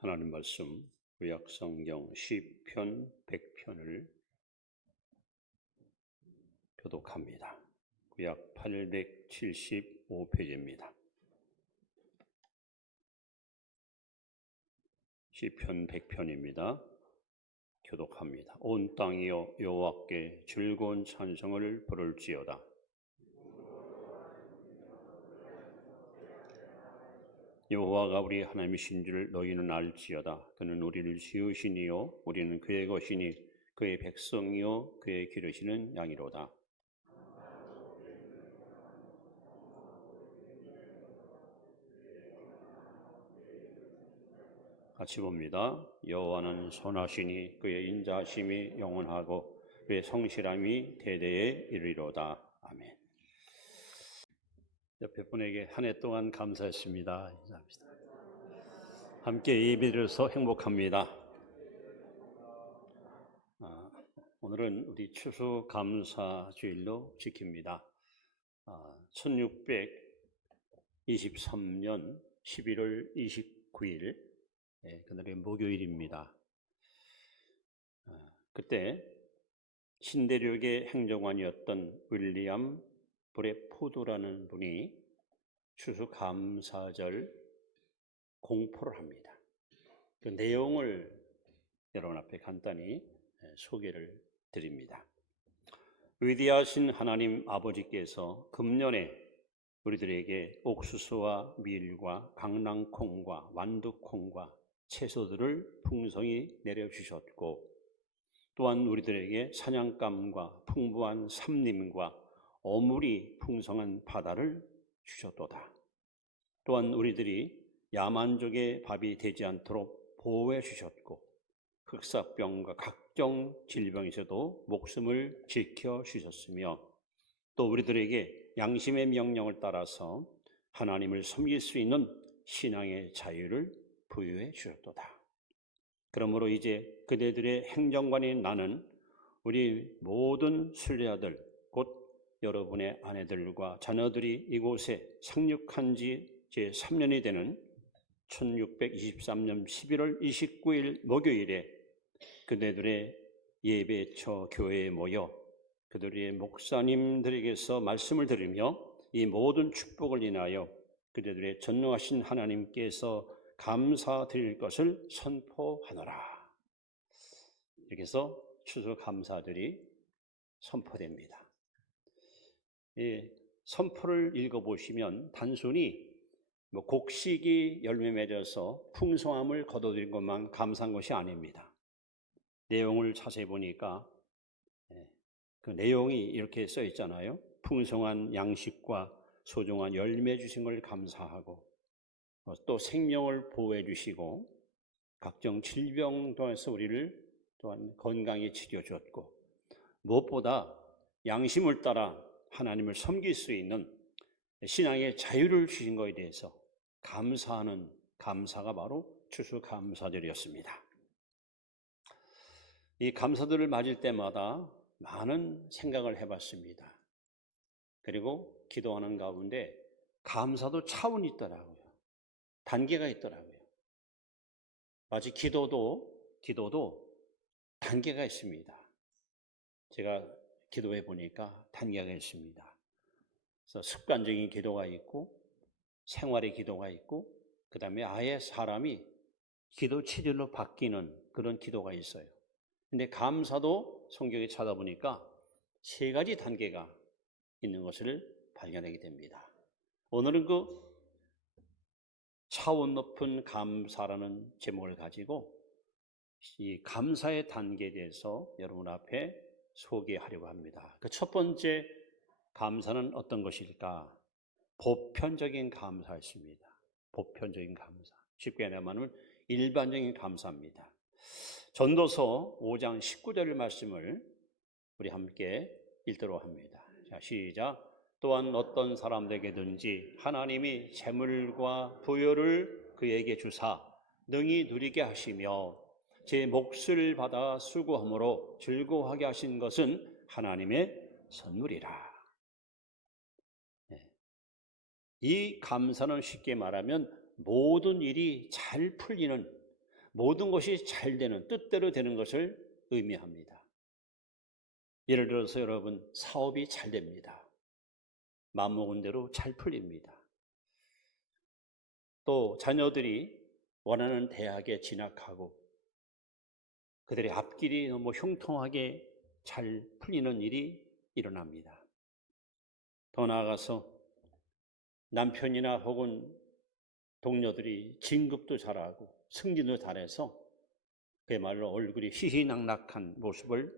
하나님 말씀 구약 성경 시편 100편을 교독합니다. 구약 875페이지입니다. 시편 100편입니다. 교독합니다. 온 땅이여 여호와께 즐거운 찬송을 부를지어다. 여호와가 우리 하나님이신 줄 너희는 알지어다. 그는 우리를 지으시니요 우리는 그의 것이니 그의 백성이요 그의 기르시는 양이로다. 같이 봅니다. 여호와는 선하시니 그의 인자하심이 영원하고 그의 성실함이 대대에 이르리로다. 아멘. 옆에 분에게 한 해 동안 감사했습니다. 인사합니다. 함께 예배드려서 행복합니다. 오늘은 우리 추수감사주일로 지킵니다. 1623년 11월 29일 그날의 목요일입니다. 그때 신대륙의 행정관이었던 윌리엄 브레포드라는 분이 추수감사절 공포를 합니다. 그 내용을 여러분 앞에 간단히 소개를 드립니다. 위대하신 하나님 아버지께서 금년에 우리들에게 옥수수와 밀과 강낭콩과 완두콩과 채소들을 풍성히 내려주셨고, 또한 우리들에게 사냥감과 풍부한 삼림과 어물이 풍성한 바다를 주셨도다. 또한 우리들이 야만족의 밥이 되지 않도록 보호해 주셨고, 흑사병과 각종 질병에서도 목숨을 지켜 주셨으며, 또 우리들에게 양심의 명령을 따라서 하나님을 섬길 수 있는 신앙의 자유를 부여해 주셨도다. 그러므로 이제 그대들의 행정관인 나는 우리 모든 순례자들, 곧 여러분의 아내들과 자녀들이 이곳에 상륙한 지 제3년이 되는 1623년 11월 29일 목요일에 그대들의 예배처 교회에 모여 그들의 목사님들에게서 말씀을 들으며 이 모든 축복을 인하여 그들의 전능하신 하나님께서 감사드릴 것을 선포하노라. 이렇게 해서 추수감사들이 선포됩니다. 이 선포를 읽어보시면 단순히 곡식이 열매 맺어서 풍성함을 거둬들인 것만 감사한 것이 아닙니다. 내용을 자세히 보니까 그 내용이 이렇게 써 있잖아요. 풍성한 양식과 소중한 열매 주신 걸 감사하고, 또 생명을 보호해 주시고 각종 질병 통해서 우리를 또한 건강히 지켜 주었고, 무엇보다 양심을 따라 하나님을 섬길 수 있는 신앙의 자유를 주신 것에 대해서 감사하는 감사가 바로 추수감사절이었습니다. 이 감사들을 맞을 때마다 많은 생각을 해봤습니다. 그리고 기도하는 가운데 감사도 차원이 있더라고요. 단계가 있더라고요. 마치 기도도 단계가 있습니다. 제가 기도해 보니까 단계가 있습니다. 그래서 습관적인 기도가 있고 생활의 기도가 있고, 그 다음에 아예 사람이 기도 체질로 바뀌는 그런 기도가 있어요. 근데 감사도 성경에 찾아보니까 3가지 단계가 있는 것을 발견하게 됩니다. 오늘은 그 차원 높은 감사라는 제목을 가지고 이 감사의 단계에 대해서 여러분 앞에 소개하려고 합니다. 그 첫 번째 감사는 어떤 것일까? 보편적인 감사였습니다. 보편적인 감사. 쉽게 말하면 일반적인 감사입니다. 전도서 5장 19절 말씀을 우리 함께 읽도록 합니다. 자, 시작. 또한 어떤 사람에게든지 하나님이 재물과 부여를 그에게 주사 능히 누리게 하시며 제 몫을 받아 수고함으로 즐거워하게 하신 것은 하나님의 선물이라. 이 감사는 쉽게 말하면 모든 일이 잘 풀리는, 모든 것이 잘 되는, 뜻대로 되는 것을 의미합니다. 예를 들어서 여러분, 사업이 잘 됩니다. 마음먹은 대로 잘 풀립니다. 또 자녀들이 원하는 대학에 진학하고 그들의 앞길이 너무 형통하게 잘 풀리는 일이 일어납니다. 더 나아가서 남편이나 혹은 동료들이 진급도 잘하고 승진도 잘해서 그야말로 얼굴이 희희낙낙한 모습을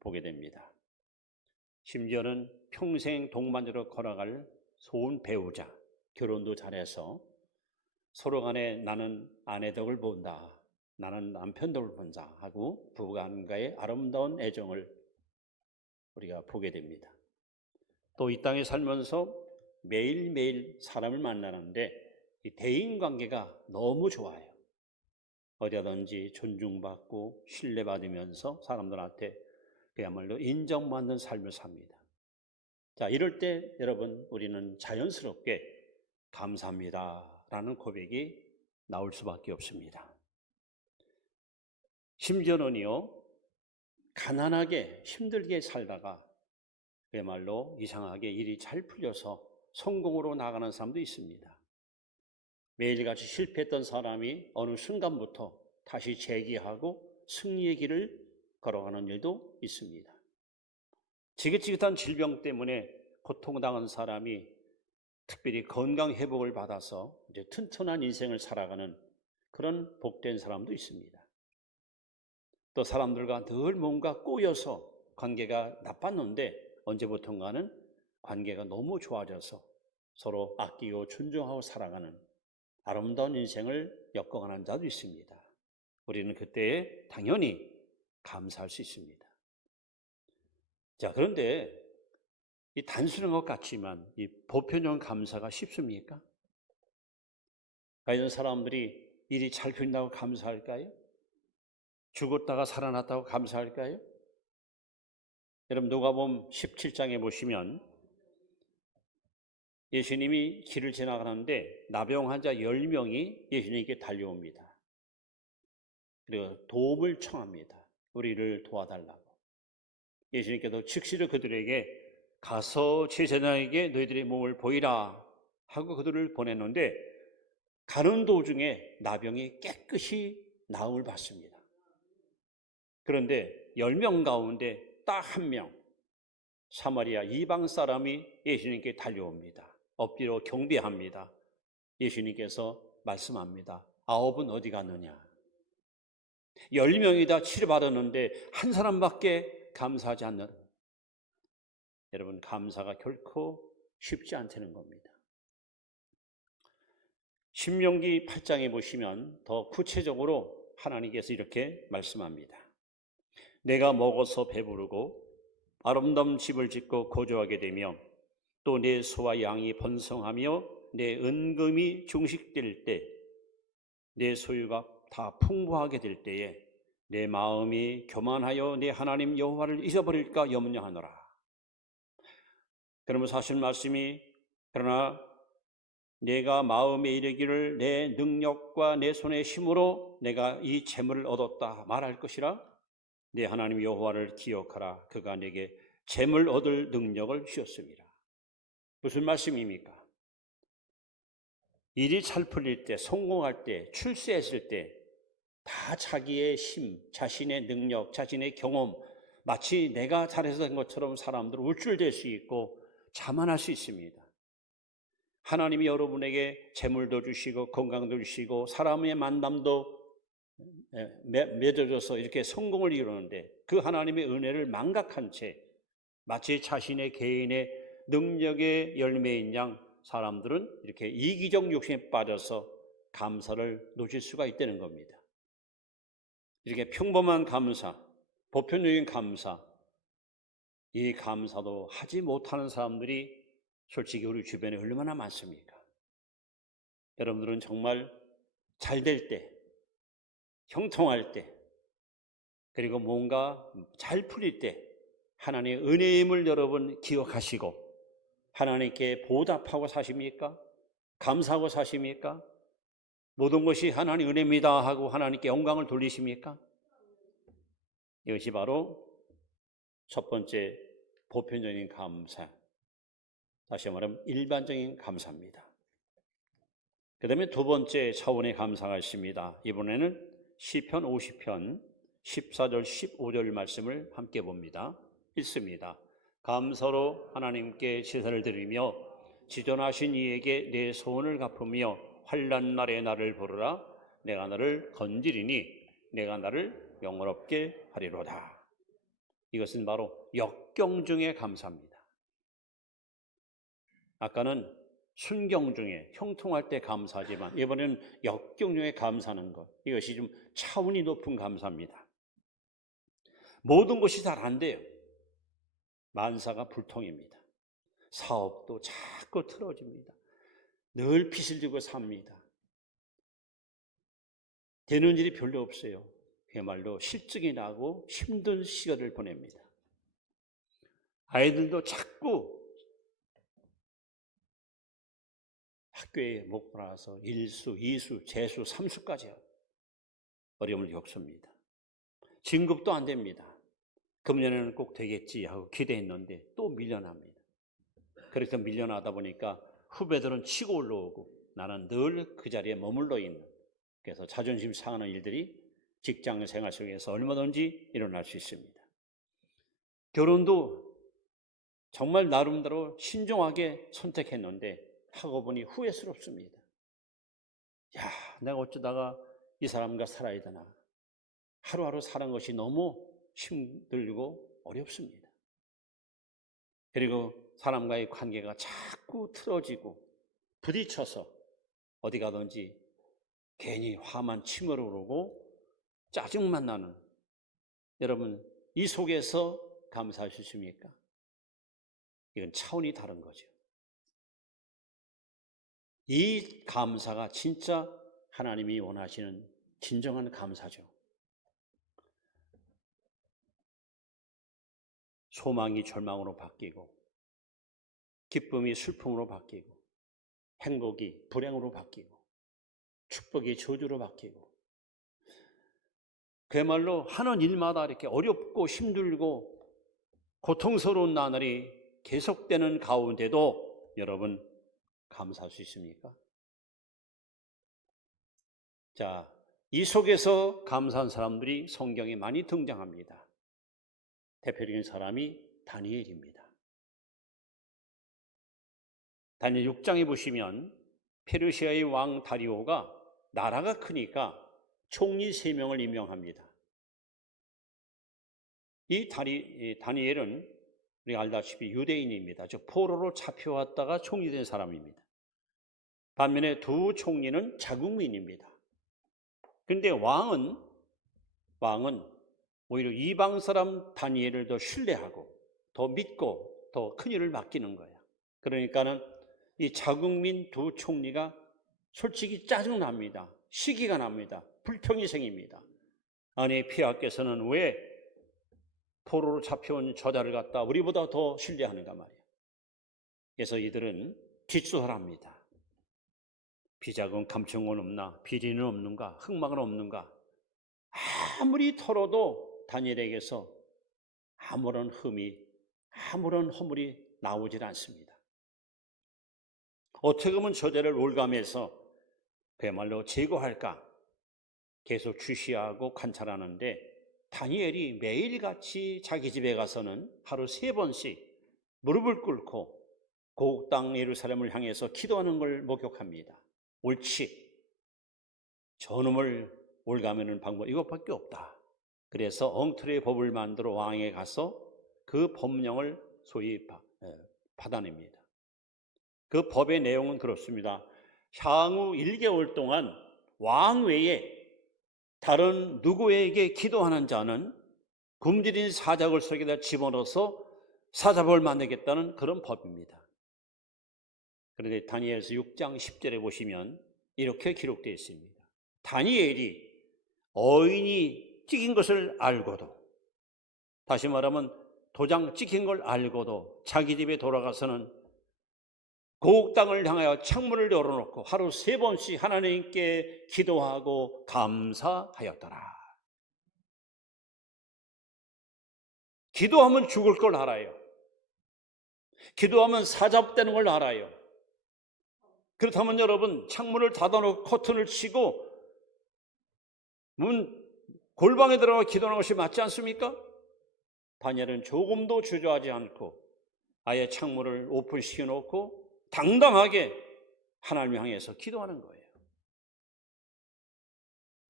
보게 됩니다. 심지어는 평생 동반자로 걸어갈 좋은 배우자, 결혼도 잘해서 서로 간에 나는 아내 덕을 본다, 나는 남편 덕을 본다 하고 부부간과의 아름다운 애정을 우리가 보게 됩니다. 또 이 땅에 살면서 매일매일 사람을 만나는데 이 대인관계가 너무 좋아요. 어디든지 존중받고 신뢰받으면서 사람들한테 그야말로 인정받는 삶을 삽니다. 자, 이럴 때 여러분, 우리는 자연스럽게 감사합니다 라는 고백이 나올 수밖에 없습니다. 심지어는요, 가난하게 힘들게 살다가 그야말로 이상하게 일이 잘 풀려서 성공으로 나가는 사람도 있습니다. 매일같이 실패했던 사람이 어느 순간부터 다시 재기하고 승리의 길을 걸어가는 일도 있습니다. 지긋지긋한 질병 때문에 고통당한 사람이 특별히 건강 회복을 받아서 이제 튼튼한 인생을 살아가는 그런 복된 사람도 있습니다. 또 사람들과 늘 뭔가 꼬여서 관계가 나빴는데 언제부턴가는 관계가 너무 좋아져서 서로 아끼고 존중하고 살아가는 아름다운 인생을 엮어가는 자도 있습니다. 우리는 그때에 당연히 감사할 수 있습니다. 자, 그런데 이 단순한 것 같지만 이 보편적 감사가 쉽습니까? 과연 사람들이 일이 잘 풀린다고 감사할까요? 죽었다가 살아났다고 감사할까요? 여러분, 누가복음 17장에 보시면 예수님이 길을 지나가는데 나병 환자 10명이 예수님께 달려옵니다. 그리고 도움을 청합니다. 우리를 도와달라고. 예수님께서 즉시로 그들에게 가서 제사장에게 너희들의 몸을 보이라 하고 그들을 보냈는데 가는 도중에 나병이 깨끗이 나음을 받습니다. 그런데 10명 가운데 딱 한 명, 사마리아 이방 사람이 예수님께 달려옵니다. 엎드려 경배합니다. 예수님께서 말씀합니다. 9은 어디 갔느냐? 10명이 다 치료받았는데 한 사람밖에 감사하지 않는. 여러분, 감사가 결코 쉽지 않다는 겁니다. 신명기 8장에 보시면 더 구체적으로 하나님께서 이렇게 말씀합니다. 내가 먹어서 배부르고 아름다운 집을 짓고 거주하게 되며 또 내 소와 양이 번성하며 내 은금이 중식될 때 내 소유가 다 풍부하게 될 때에 내 마음이 교만하여 내 하나님 여호와를 잊어버릴까 염려하노라. 그러면 사실 말씀이 그러나 내가 마음에 이르기를 내 능력과 내 손의 힘으로 내가 이 재물을 얻었다 말할 것이라 내 하나님 여호와를 기억하라. 그가 내게 재물 얻을 능력을 주셨습니다. 무슨 말씀입니까? 일이 잘 풀릴 때, 성공할 때, 출세했을 때 다 자기의 힘, 자신의 능력, 자신의 경험, 마치 내가 잘해서 된 것처럼 사람들은 울줄될 수 있고 자만할 수 있습니다. 하나님이 여러분에게 재물도 주시고 건강도 주시고 사람의 만남도 맺어줘서 이렇게 성공을 이루는데 그 하나님의 은혜를 망각한 채 마치 자신의 개인의 능력의 열매인 양 사람들은 이렇게 이기적 욕심에 빠져서 감사를 놓칠 수가 있다는 겁니다. 이렇게 평범한 감사, 보편적인 감사, 이 감사도 하지 못하는 사람들이 솔직히 우리 주변에 얼마나 많습니까? 여러분들은 정말 잘 될 때, 형통할 때, 그리고 뭔가 잘 풀릴 때 하나님의 은혜임을 여러분 기억하시고 하나님께 보답하고 사십니까? 감사하고 사십니까? 모든 것이 하나님 은혜입니다 하고 하나님께 영광을 돌리십니까? 이것이 바로 첫 번째 보편적인 감사, 다시 말하면 일반적인 감사입니다. 그 다음에 두 번째 차원의 감사가 있습니다. 이번에는 시편 50편 14절 15절 말씀을 함께 봅니다. 읽습니다. 감사로 하나님께 제사를 드리며 지존하신 이에게 내 소원을 갚으며 환난 날에 나를 부르라. 내가 나를 건지리니 내가 나를 영원롭게 하리로다. 이것은 바로 역경 중의 감사입니다. 아까는 순경 중에 형통할 때 감사하지만 이번에는 역경 중에 감사하는 것, 이것이 좀 차원이 높은 감사입니다. 모든 것이 잘 안 돼요. 만사가 불통입니다. 사업도 자꾸 틀어집니다. 늘 빚을 지고 삽니다. 되는 일이 별로 없어요. 그야말로 실증이 나고 힘든 시간을 보냅니다. 아이들도 자꾸 학교에 못 나와서 1수, 2수, 재수, 3수까지 어려움을 겪습니다. 진급도 안 됩니다. 금년에는 꼭 되겠지 하고 기대했는데 또 밀려납니다. 그래서 밀려나다 보니까 후배들은 치고 올라오고 나는 늘 그 자리에 머물러 있는, 그래서 자존심 상하는 일들이 직장 생활 속에서 얼마든지 일어날 수 있습니다. 결혼도 정말 나름대로 신중하게 선택했는데 하고 보니 후회스럽습니다. 야, 내가 어쩌다가 이 사람과 살아야 되나. 하루하루 사는 것이 너무 힘들고 어렵습니다. 그리고 사람과의 관계가 자꾸 틀어지고 부딪혀서 어디 가든지 괜히 화만 치밀어 오르고 짜증만 나는, 여러분 이 속에서 감사할 수 있습니까? 이건 차원이 다른 거죠. 이 감사가 진짜 하나님이 원하시는 진정한 감사죠. 소망이 절망으로 바뀌고 기쁨이 슬픔으로 바뀌고 행복이 불행으로 바뀌고 축복이 저주로 바뀌고, 그야말로 하는 일마다 이렇게 어렵고 힘들고 고통스러운 나날이 계속되는 가운데도 여러분 감사할 수 있습니까? 자, 이 속에서 감사한 사람들이 성경에 많이 등장합니다. 대표적인 사람이 다니엘입니다. 다니엘 6장에 보시면 페르시아의 왕 다리오가 나라가 크니까 총리 3명을 임명합니다. 이 다니엘은 우리가 알다시피 유대인입니다. 즉 포로로 잡혀왔다가 총리된 사람입니다. 반면에 두 총리는 자국민입니다. 그런데 왕은 오히려 이방 사람 다니엘을 더 신뢰하고 더 믿고 더 큰 일을 맡기는 거예요. 그러니까는 이 자국민 두 총리가 솔직히 짜증납니다. 시기가 납니다. 불평이 생깁니다. 아니, 피하께서는 왜 포로로 잡혀온 저자를 갖다 우리보다 더 신뢰하는가 말이에요. 그래서 이들은 뒷수설합니다. 비자금 감청은 없나? 비리는 없는가? 흑막은 없는가? 아무리 털어도 다니엘에게서 아무런 흠이, 아무런 허물이 나오질 않습니다. 어떻게 보면 저자를 올감해서 그야말로 제거할까 계속 주시하고 관찰하는데, 다니엘이 매일같이 자기 집에 가서는 하루 3번씩 무릎을 꿇고 고국 땅 예루살렘을 향해서 기도하는 걸 목격합니다. 옳지, 저놈을 올가매는 방법 이것밖에 없다. 그래서 엉터리의 법을 만들어 왕에게 가서 그 법령을 소위 받아냅니다. 그 법의 내용은 그렇습니다. 향후 1개월 동안 왕 외에 다른 누구에게 기도하는 자는 굶주린 사자굴 속에다 집어넣어서 사자벌 만들겠다는 그런 법입니다. 그런데 다니엘서 6장 10절에 보시면 이렇게 기록되어 있습니다. 다니엘이 어인이 찍힌 것을 알고도, 다시 말하면 도장 찍힌 걸 알고도 자기 집에 돌아가서는 고국 땅을 향하여 창문을 열어놓고 하루 3번씩 하나님께 기도하고 감사하였더라. 기도하면 죽을 걸 알아요. 기도하면 사잡되는 걸 알아요. 그렇다면 여러분, 창문을 닫아놓고 커튼을 치고 골방에 들어가 기도하는 것이 맞지 않습니까? 다니엘은 조금도 주저하지 않고 아예 창문을 오픈시켜 놓고 당당하게 하나님을 향해서 기도하는 거예요.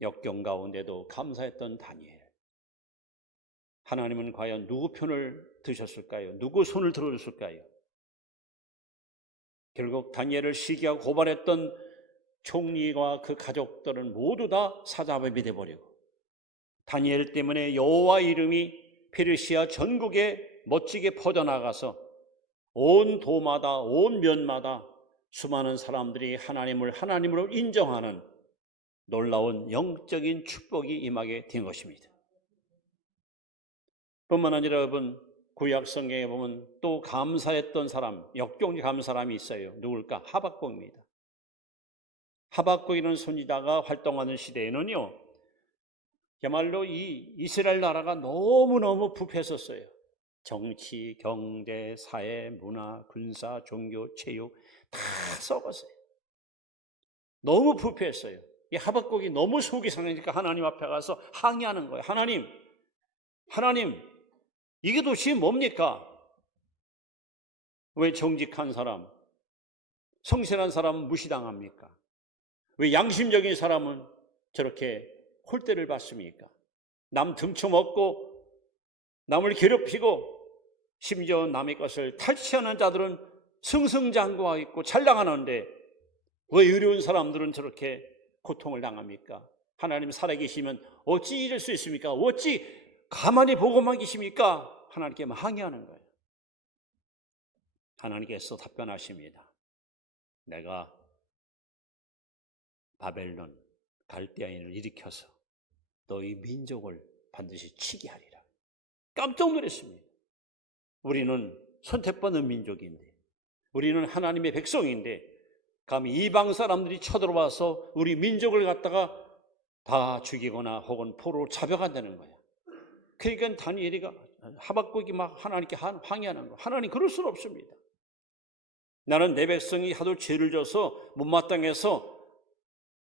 역경 가운데도 감사했던 다니엘. 하나님은 과연 누구 편을 드셨을까요? 누구 손을 들어줬을까요? 결국 다니엘을 시기하고 고발했던 총리와 그 가족들은 모두 다 사자밥이 돼버리고, 다니엘 때문에 여호와 이름이 페르시아 전국에 멋지게 퍼져나가서 온 도마다 온 면마다 수많은 사람들이 하나님을 하나님으로 인정하는 놀라운 영적인 축복이 임하게 된 것입니다. 뿐만 아니라 여러분, 구약 성경에 보면 또 감사했던 사람, 역경이 감사한 사람이 있어요. 누굴까? 하박국입니다. 하박국이라는 선지자가 활동하는 시대에는요, 그야말로 이 이스라엘 나라가 너무너무 부패했었어요. 정치, 경제, 사회, 문화, 군사, 종교, 체육 다 썩었어요. 너무 부패했어요. 이 하박국이 너무 속이 상하니까 하나님 앞에 가서 항의하는 거예요. 하나님, 이게 도대체 뭡니까? 왜 정직한 사람, 성실한 사람은 무시당합니까? 왜 양심적인 사람은 저렇게 홀대를 받습니까? 남 등쳐먹고 남을 괴롭히고 심지어 남의 것을 탈취하는 자들은 승승장구하고 있고 잘 나가는데 왜 의로운 사람들은 저렇게 고통을 당합니까? 하나님 살아계시면 어찌 이럴 수 있습니까? 어찌 가만히 보고만 계십니까? 하나님께 항의하는 거예요. 하나님께서 답변하십니다. 내가 바벨론 갈대아인을 일으켜서 너희 민족을 반드시 치게 하리라. 깜짝 놀랐습니다. 우리는 선택받은 민족인데, 우리는 하나님의 백성인데 감히 이방 사람들이 쳐들어와서 우리 민족을 갖다가 다 죽이거나 혹은 포로로 잡아간다는 거야. 그러니까 다니엘이가 하박국이 막 하나님께 항의하는 거. 하나님, 그럴 수는 없습니다. 나는 내 백성이 하도 죄를 져서 못마땅해서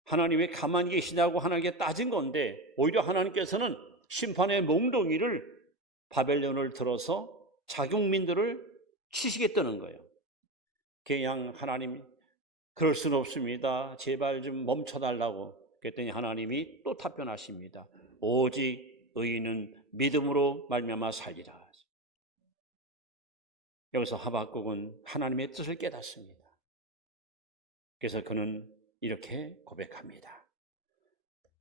하나님 왜 가만히 계시냐고 하나님께 따진 건데, 오히려 하나님께서는 심판의 몽둥이를 바벨론을 들어서 자국민들을 치시겠다는 거예요. 그냥 하나님이 그럴 수는 없습니다. 제발 좀 멈춰달라고. 그랬더니 하나님이 또 답변하십니다. 오직 의인은 믿음으로 말미암아 살리라. 여기서 하박국은 하나님의 뜻을 깨닫습니다. 그래서 그는 이렇게 고백합니다.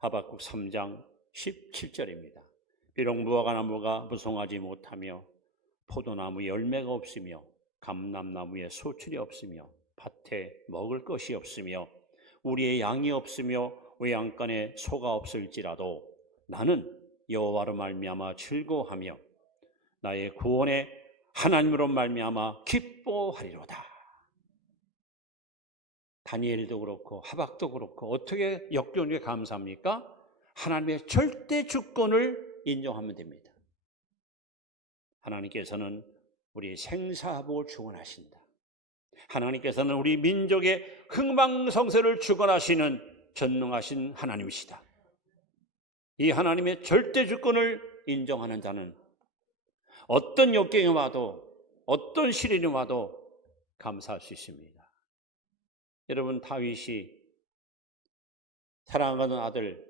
하박국 3장 17절입니다. 비록 무화과나무가 무성하지 못하며 포도나무에 열매가 없으며 감람나무에 소출이 없으며 밭에 먹을 것이 없으며 우리의 양이 없으며 외양간에 소가 없을지라도 나는 여호와로 말미암아 즐거워하며 나의 구원의 하나님으로 말미암아 기뻐하리로다. 다니엘도 그렇고 하박도 그렇고 어떻게 역경에 감사합니까? 하나님의 절대 주권을 인정하면 됩니다. 하나님께서는 우리 생사복을 주관하신다. 하나님께서는 우리 민족의 흥망성쇠를 주관하시는 전능하신 하나님이시다. 이 하나님의 절대 주권을 인정하는 자는 어떤 역경이 와도 어떤 시련이 와도 감사할 수 있습니다. 여러분, 다윗이 사랑하는 아들,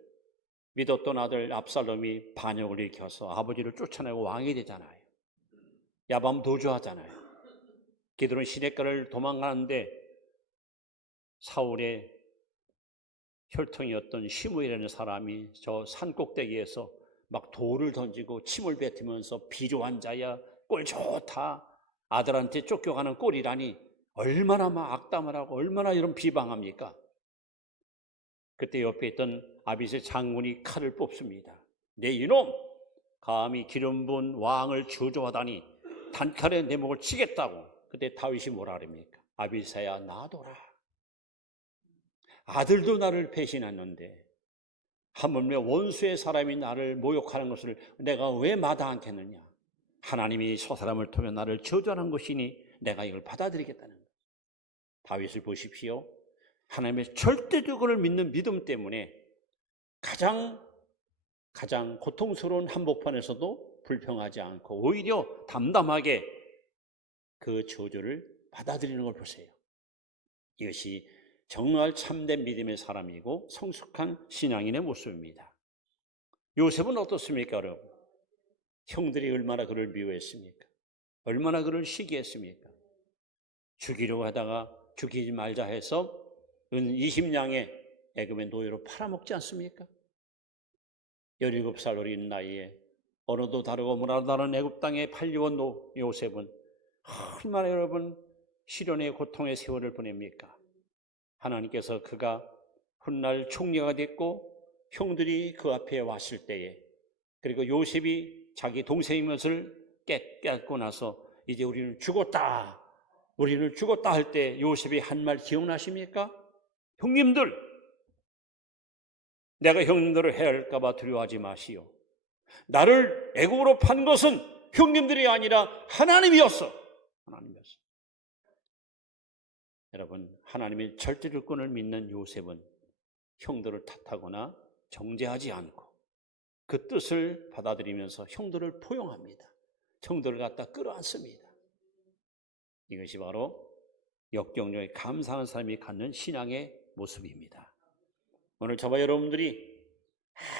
믿었던 아들 압살롬이 반역을 일으켜서 아버지를 쫓아내고 왕이 되잖아요. 야밤 도주하잖아요. 기드론 시냇가를 도망가는데 사울의 혈통이었던 시므이라는 사람이 저 산꼭대기에서 막 돌을 던지고 침을 뱉으면서 비료한 자야, 꼴 좋다, 아들한테 쫓겨가는 꼴이라니 얼마나 막 악담을 하고 얼마나 이런 비방합니까? 그때 옆에 있던 아비새 장군이 칼을 뽑습니다. 내 이놈, 감히 기름 부은 왕을 주저하다니 단칼에 내 목을 치겠다고. 그때 다윗이 뭐라 그럽니까? 아비새야 놔둬라. 아들도 나를 배신했는데 하물며 원수의 사람이 나를 모욕하는 것을 내가 왜 마다 않겠느냐. 하나님이 저 사람을 통해 나를 저주하는 것이니 내가 이걸 받아들이겠다는 거예요. 다윗을 보십시오. 하나님의 절대적으로 믿는 믿음 때문에 가장 고통스러운 한복판에서도 불평하지 않고 오히려 담담하게 그 저주를 받아들이는 걸 보세요. 이것이 정말 참된 믿음의 사람이고 성숙한 신앙인의 모습입니다. 요셉은 어떻습니까, 여러분? 형들이 얼마나 그를 미워했습니까? 얼마나 그를 시기했습니까? 죽이려고 하다가 죽이지 말자 해서 은 20냥의 애굽의 노예로 팔아먹지 않습니까? 17살 어린 나이에 언어도 다르고 문화도 다른 애굽 땅에 팔려온 요셉은 얼마나 여러분 시련의 고통의 세월을 보냅니까? 하나님께서 그가 훗날 총리가 됐고 형들이 그 앞에 왔을 때에 그리고 요셉이 자기 동생인 것을 깨닫고 나서 이제 우리는 죽었다 할 때 요셉이 한 말 기억나십니까? 형님들, 내가 형님들을 해할까 봐 두려워하지 마시오. 나를 애국으로 판 것은 형님들이 아니라 하나님이었어. 여러분, 하나님의 절대주권을 믿는 요셉은 형들을 탓하거나 정죄하지 않고 그 뜻을 받아들이면서 형들을 포용합니다. 형들을 갖다 끌어안습니다. 이것이 바로 역경력에 감사하는 사람이 갖는 신앙의 모습입니다. 오늘 저와 여러분들이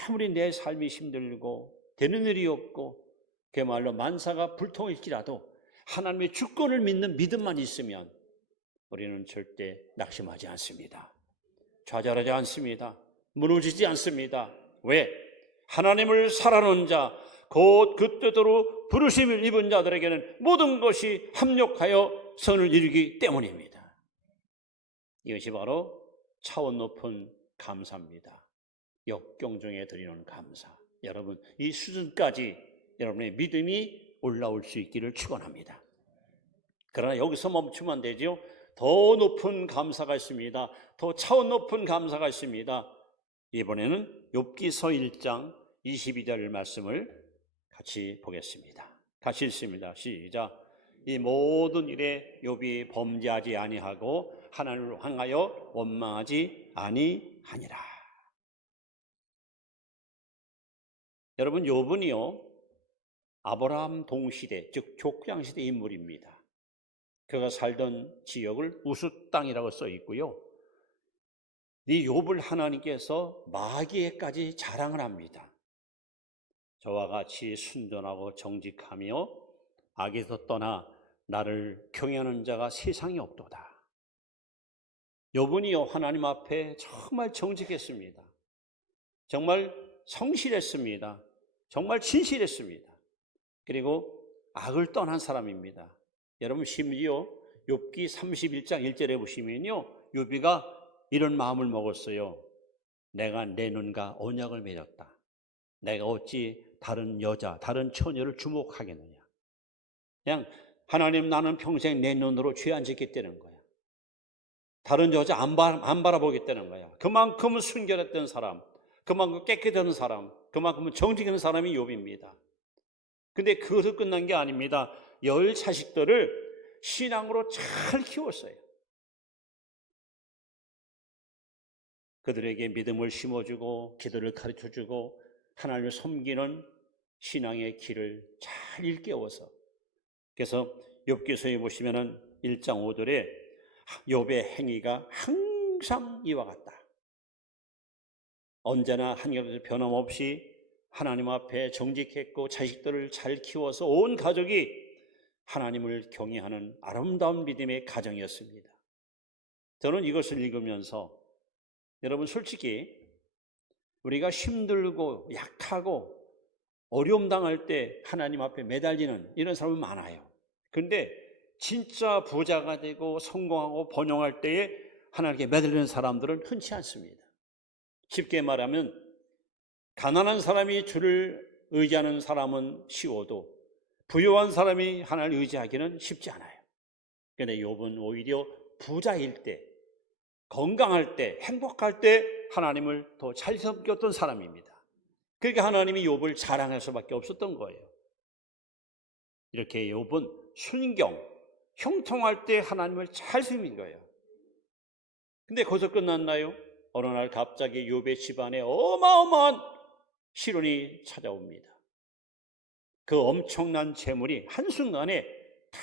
아무리 내 삶이 힘들고 되는 일이 없고 그야말로 만사가 불통일지라도 하나님의 주권을 믿는 믿음만 있으면 우리는 절대 낙심하지 않습니다. 좌절하지 않습니다. 무너지지 않습니다. 왜? 하나님을 사랑하는 자, 곧 그 뜻대로 부르심을 입은 자들에게는 모든 것이 합력하여 선을 이루기 때문입니다. 이것이 바로 차원 높은 감사입니다. 역경 중에 드리는 감사. 여러분, 이 수준까지 여러분의 믿음이 올라올 수 있기를 축원합니다. 그러나 여기서 멈추면 안 되죠. 더 높은 감사가 있습니다. 더 차원 높은 감사가 있습니다. 이번에는 욥기서 1장 22절 말씀을 같이 보겠습니다. 같이 읽습니다. 시작. 이 모든 일에 욥이 범죄하지 아니하고 하나님을 향하여 원망하지 아니하니라. 여러분, 욥은요 아브라함 동시대, 즉 족장시대 인물입니다. 그가 살던 지역을 우스 땅이라고 써 있고요. 이 욥을 하나님께서 마귀에까지 자랑을 합니다. 저와 같이 순전하고 정직하며 악에서 떠나 나를 경외하는 자가 세상에 없도다. 욥은요 하나님 앞에 정말 정직했습니다. 정말 성실했습니다. 정말 진실했습니다. 그리고 악을 떠난 사람입니다. 여러분, 심지어 욥기 31장 1절에 보시면요 욥이가 이런 마음을 먹었어요. 내가 내 눈과 언약을 맺었다. 내가 어찌 다른 여자, 다른 처녀를 주목하겠느냐. 그냥 하나님, 나는 평생 내 눈으로 죄 안 짓겠다는 거야. 다른 여자 안 바라보겠다는 거야. 그만큼 순결했던 사람, 그만큼 깨끗한 사람, 그만큼 정직한 사람이 욥입니다. 근데 그것을 끝난 게 아닙니다. 10 자식들을 신앙으로 잘 키웠어요. 그들에게 믿음을 심어주고 기도를 가르쳐주고 하나님을 섬기는 신앙의 길을 잘 일깨워서, 그래서 욥기서에 보시면은 1장 5절에 욥의 행위가 항상 이와 같다. 언제나 한결같이 변함없이 하나님 앞에 정직했고 자식들을 잘 키워서 온 가족이 하나님을 경외하는 아름다운 믿음의 가정이었습니다. 저는 이것을 읽으면서 여러분, 솔직히 우리가 힘들고 약하고 어려움 당할 때 하나님 앞에 매달리는 이런 사람이 많아요. 그런데 진짜 부자가 되고 성공하고 번영할 때에 하나님께 매달리는 사람들은 흔치 않습니다. 쉽게 말하면 가난한 사람이 주를 의지하는 사람은 쉬워도 부유한 사람이 하나님을 의지하기는 쉽지 않아요. 그런데 욥은 오히려 부자일 때, 건강할 때, 행복할 때 하나님을 더 잘 섬겼던 사람입니다. 그러니까 하나님이 욥을 자랑할 수밖에 없었던 거예요. 이렇게 욥은 순경, 형통할 때 하나님을 잘 섬긴 거예요. 근데 거기서 끝났나요? 어느 날 갑자기 욥의 집안에 어마어마한 시련이 찾아옵니다. 그 엄청난 재물이 한순간에 다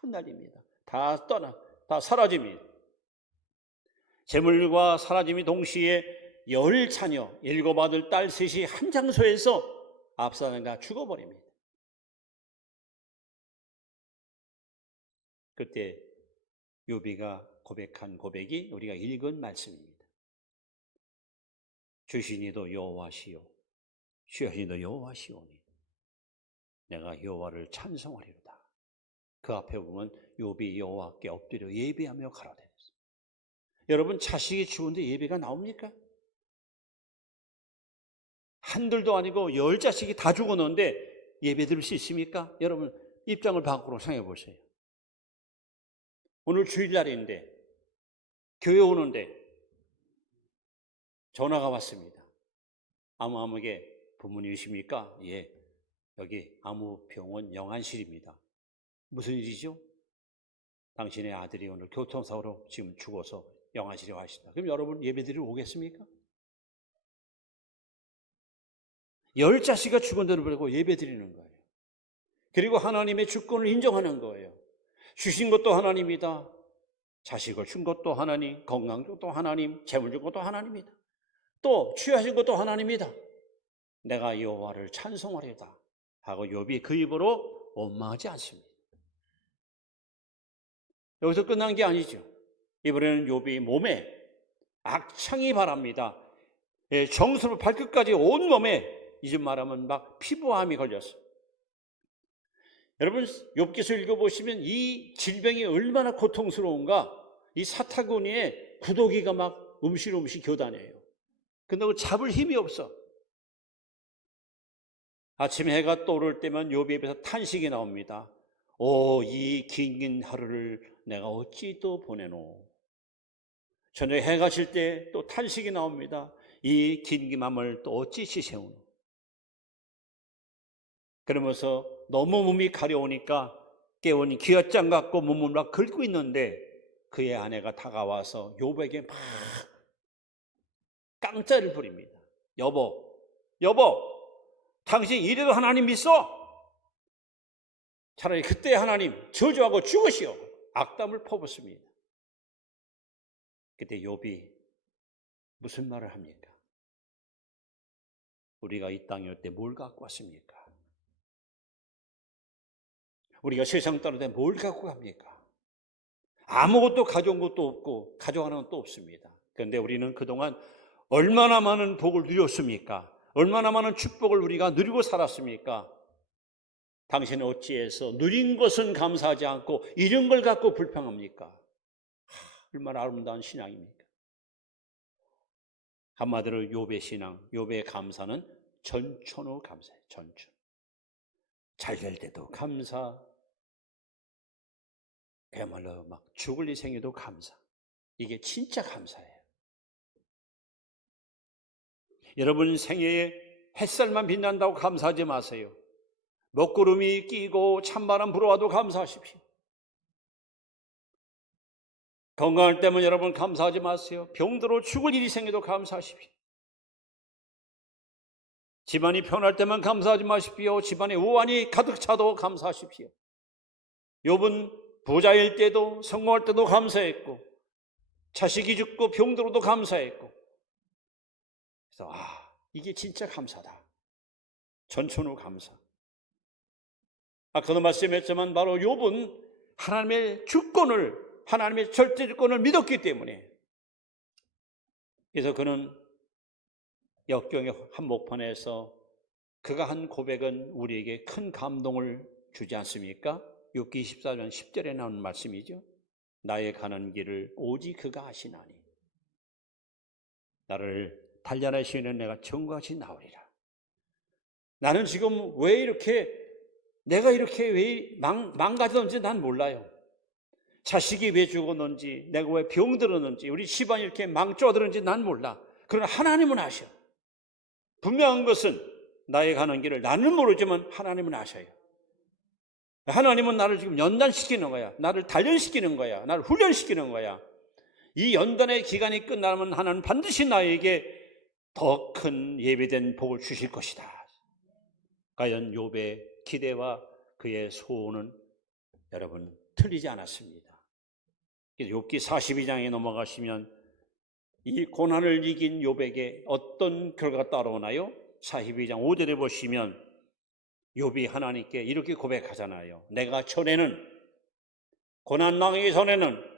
흩날립니다. 다 사라집니다. 재물과 사라짐이 동시에 10자녀, 7 아들, 딸 셋이 한 장소에서 압사당가 죽어버립니다. 그때 욥이가 고백한 고백이 우리가 읽은 말씀입니다. 주신이도 여호와시요 주신이도 여호와시오니 내가 여호와를 찬송하리로다. 그 앞에 보면 욥이 여호와께 엎드려 예배하며 가로되. 여러분, 자식이 죽은데 예배가 나옵니까? 한둘도 아니고 10자식이 다 죽었는데 예배 드릴 수 있습니까? 여러분, 입장을 밖으로 생각해 보세요. 오늘 주일날인데 교회 오는데 전화가 왔습니다. 아무에게 부모님이십니까? 예, 여기 아무병원 영안실입니다. 무슨 일이죠? 당신의 아들이 오늘 교통사고로 지금 죽어서 영안실에 가시다. 그럼 여러분 예배드리러 오겠습니까? 10자식이 죽은 데를 버리고 예배드리는 거예요. 그리고 하나님의 주권을 인정하는 거예요. 주신 것도 하나님이다. 자식을 준 것도 하나님, 건강 준 것도 하나님, 재물 준 것도 하나님이다. 또 취하신 것도 하나님이다. 내가 여호와를 찬송하리다 하고 욥이 그 입으로 원망하지 않습니다. 여기서 끝난 게 아니죠. 이번에는 욥이 몸에 악창이 바랍니다. 정수로 발끝까지 온 몸에 이제 말하면 막 피부암이 걸렸어요. 여러분 욥기서 읽어보시면 이 질병이 얼마나 고통스러운가. 이 사타구니에 구더기가 막 음실음실 교다녀요. 근데 그 잡을 힘이 없어. 아침 해가 떠오를 때면 욥의 입에서 탄식이 나옵니다. 이 긴 하루를 내가 어찌 또 보내노. 저녁에 해가 질 때 또 탄식이 나옵니다. 이 긴 밤을 또 어찌 지새우노. 그러면서 너무 몸이 가려우니까 깨우니 기어장 갖고 몸을 막 긁고 있는데 그의 아내가 다가와서 욥에게 막 깡짜를 부립니다. 여보, 당신 이래도 하나님 믿어? 차라리 그때 하나님 저주하고 죽으시오. 악담을 퍼붓습니다. 그때 욥이 무슨 말을 합니까? 우리가 이 땅에 올 때 뭘 갖고 왔습니까? 우리가 세상 떠날 때 뭘 갖고 갑니까? 아무것도 가져온 것도 없고 가져가는 것도 없습니다. 그런데 우리는 그동안 얼마나 많은 복을 누렸습니까? 얼마나 많은 축복을 우리가 누리고 살았습니까? 당신은 어찌해서 누린 것은 감사하지 않고 잃은 걸 갖고 불평합니까? 얼마나 아름다운 신앙입니까? 한마디로 욥의 신앙, 욥의 감사는 전천후 감사예요. 전천. 잘 될 때도 감사, 그야말로 막 죽을 일 생에도 감사. 이게 진짜 감사예요. 여러분 생애에 햇살만 빛난다고 감사하지 마세요. 먹구름이 끼고 찬바람 불어와도 감사하십시오. 건강할 때면 여러분 감사하지 마세요. 병들어 죽을 일이 생겨도 감사하십시오. 집안이 편할 때만 감사하지 마십시오. 집안에 우환이 가득 차도 감사하십시오. 욥은 부자일 때도 성공할 때도 감사했고 자식이 죽고 병들어도 감사했고 그래서 이게 진짜 감사다. 전천후 감사. 아까도 말씀했지만 바로 욥은 하나님의 주권을 하나님의 절대 주권을 믿었기 때문에 그래서 그는 역경의 한복판에서 그가 한 고백은 우리에게 큰 감동을 주지 않습니까? 욥기 24장 10절에 나오는 말씀이죠. 나의 가는 길을 오직 그가 아시나니 나를 단련하시는 내가 정같이 나오리라. 나는 지금 왜 이렇게 내가 이렇게 왜 망가졌는지 난 몰라요. 자식이 왜 죽었는지, 내가 왜 병들었는지, 우리 집안이 이렇게 망쳐들었는지 난 몰라. 그러나 하나님은 아셔. 분명한 것은 나의 가는 길을 나는 모르지만 하나님은 아셔요. 하나님은 나를 지금 연단시키는 거야. 나를 단련시키는 거야. 나를 훈련시키는 거야. 이 연단의 기간이 끝나면 하나님은 반드시 나에게 더 큰 예비된 복을 주실 것이다. 과연 욥의 기대와 그의 소원은 여러분 틀리지 않았습니다. 욥기 42장에 넘어가시면 이 고난을 이긴 욥에게 어떤 결과가 따라오나요? 42장 5절에 보시면 욥이 하나님께 이렇게 고백하잖아요. 내가 전에는 고난 당하기 전에는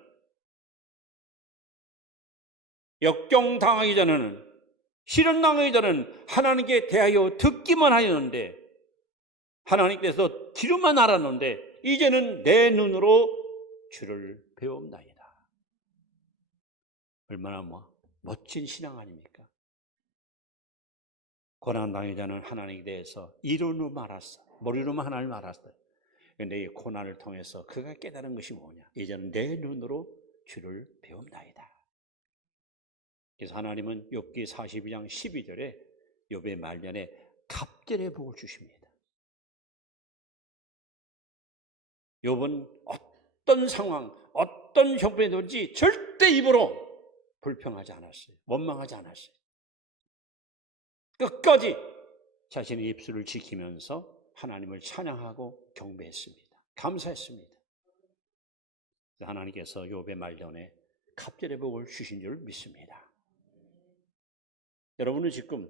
역경당하기 전에는 시련 당하기 전에는 하나님께 대하여 듣기만 하였는데 하나님께서 귀로만 알았는데 이제는 내 눈으로 주를 배웁나이다. 얼마나 멋진 신앙 아닙니까? 고난당하기 전에는 하나님에 대해서 이론으로만 알았어. 머리로만 하나님을 알았어요. 그런데 이 고난을 통해서 그가 깨달은 것이 뭐냐? 이제는 내 눈으로 주를 배웁나이다. 그래서 하나님은 욥기 42장 12절에 욥의 말년에 갑절의 복을 주십니다. 욥은 어떤 상황, 어떤 형편이든지 절대 입으로 불평하지 않았어요. 원망하지 않았어요. 끝까지 자신의 입술을 지키면서 하나님을 찬양하고 경배했습니다. 감사했습니다. 하나님께서 욥의 말년에 갑절의 복을 주신 줄 믿습니다. 여러분은 지금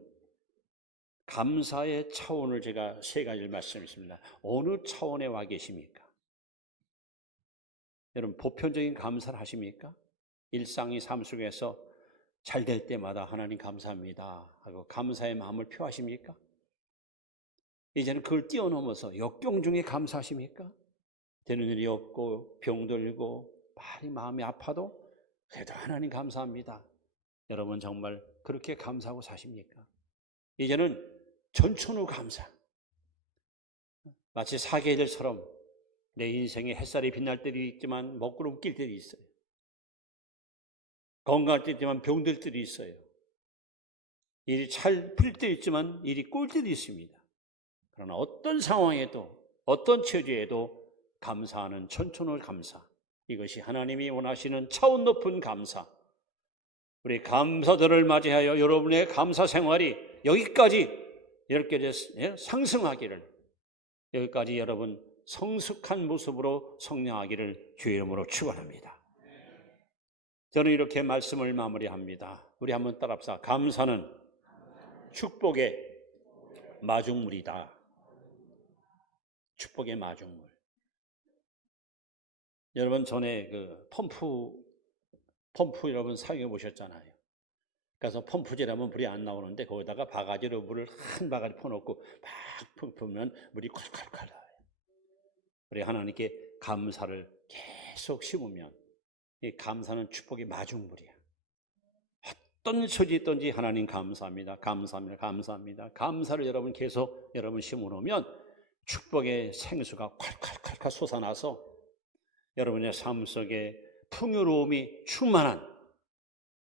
감사의 차원을 제가 세 가지를 말씀했습니다. 어느 차원에 와 계십니까? 여러분 보편적인 감사를 하십니까? 일상의 삶 속에서 잘 될 때마다 하나님 감사합니다 하고 감사의 마음을 표하십니까? 이제는 그걸 뛰어넘어서 역경 중에 감사하십니까? 되는 일이 없고 병들고 많이 마음이 아파도 그래도 하나님 감사합니다. 여러분 정말 그렇게 감사하고 사십니까? 이제는 전천후 감사. 마치 사계절처럼 내 인생에 햇살이 빛날 때도 있지만 먹구름 낄 때도 있어요. 건강할 때도 있지만 병들 때도 있어요. 일이 잘 풀 때도 있지만 일이 꼴 때도 있습니다. 그러나 어떤 상황에도 어떤 처지에도 감사하는 천천후 감사. 이것이 하나님이 원하시는 차원 높은 감사. 우리 감사절을 맞이하여 여러분의 감사 생활이 여기까지 이렇게 상승하기를, 여기까지 여러분 성숙한 모습으로 성장하기를 주의 이름으로 축원합니다. 저는 이렇게 말씀을 마무리합니다. 우리 한번 따라합시다. 감사는 축복의 마중물이다. 축복의 마중물. 여러분 전에 그 펌프 여러분 사용해 보셨잖아요. 그래서 펌프질하면 물이 안 나오는데 거기다가 바가지로 물을 한 바가지 퍼놓고 막 펌프면 물이 콸콸콸 나와요. 우리 하나님께 감사를 계속 심으면 이 감사는 축복의 마중물이야. 어떤 처지 있든지 하나님 감사합니다. 감사합니다. 감사합니다. 감사를 여러분 계속 여러분 심어놓으면 축복의 생수가 콸콸콸콸 솟아나서 여러분의 삶 속에 풍요로움이 충만한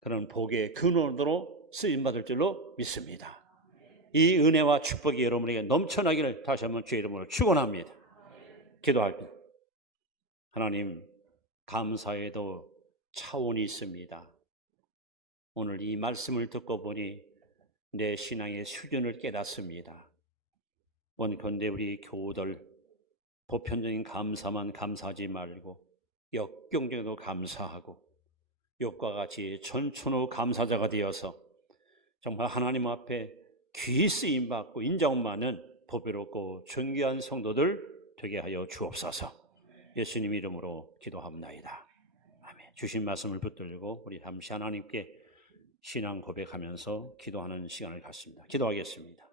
그런 복의 근원으로 쓰임받을 줄로 믿습니다. 이 은혜와 축복이 여러분에게 넘쳐나기를 다시 한번 주의 이름으로 축원합니다. 기도할게요. 하나님, 감사에도 차원이 있습니다. 오늘 이 말씀을 듣고 보니 내 신앙의 수준을 깨닫습니다. 원컨대 우리 교우들 보편적인 감사만 감사하지 말고 역경적으로 감사하고 욥과 같이 전천후 감사자가 되어서 정말 하나님 앞에 귀히 쓰임받고 인정받는 보배롭고 존귀한 성도들 되게 하여 주옵소서. 예수님 이름으로 기도합나이다. 아멘. 주신 말씀을 붙들고 우리 잠시 하나님께 신앙 고백하면서 기도하는 시간을 갖습니다. 기도하겠습니다.